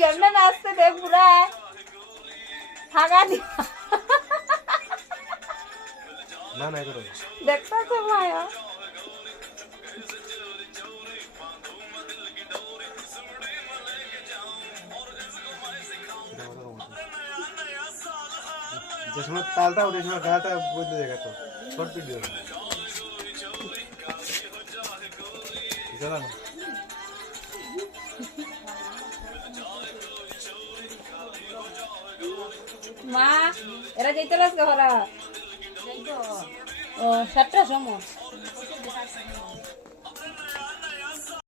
কেমনে নাচতে দে পুরা থাকা দি না না করো দেখতে তো মায়া যে সময় তালটা ওঠে সময় গাটা বদলে যায় তো শর্ট ভিডিও চলো না মা এরা যাইতে লাগছে ওরা ও 7টার সময়